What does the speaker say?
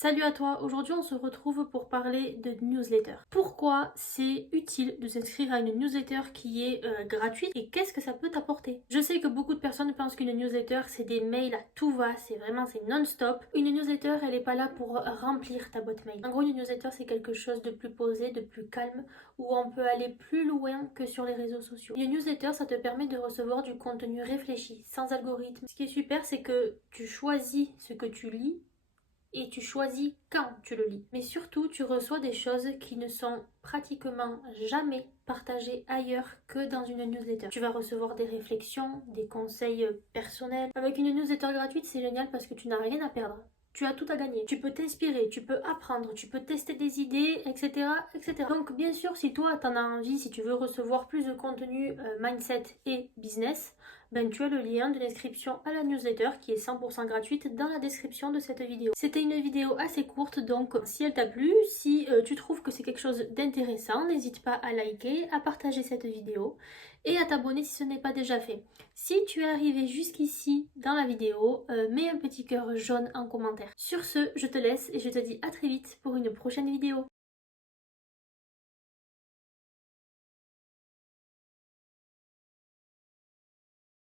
Salut à toi, aujourd'hui on se retrouve pour parler de newsletter. Pourquoi c'est utile de s'inscrire à une newsletter qui est gratuite et qu'est-ce que ça peut t'apporter? Je sais que beaucoup de personnes pensent qu'une newsletter c'est des mails à tout va, c'est non-stop. Une newsletter elle est pas là pour remplir ta boîte mail. En gros une newsletter c'est quelque chose de plus posé, de plus calme, où on peut aller plus loin que sur les réseaux sociaux. Une newsletter ça te permet de recevoir du contenu réfléchi, sans algorithme. Ce qui est super c'est que tu choisis ce que tu lis et tu choisis quand tu le lis. Mais surtout, tu reçois des choses qui ne sont pratiquement jamais partagées ailleurs que dans une newsletter. Tu vas recevoir des réflexions, des conseils personnels. Avec une newsletter gratuite, c'est génial parce que tu n'as rien à perdre. Tu as tout à gagner. Tu peux t'inspirer, tu peux apprendre, tu peux tester des idées, etc. etc. Donc bien sûr, si toi t'en as envie, si tu veux recevoir plus de contenu mindset et business, ben tu as le lien de l'inscription à la newsletter qui est 100% gratuite dans la description de cette vidéo. C'était une vidéo assez courte, donc si elle t'a plu, si tu trouves que c'est quelque chose d'intéressant, n'hésite pas à liker, à partager cette vidéo et à t'abonner si ce n'est pas déjà fait. Si tu es arrivé jusqu'ici dans la vidéo, mets un petit cœur jaune en commentaire. Sur ce, je te laisse et je te dis à très vite pour une prochaine vidéo.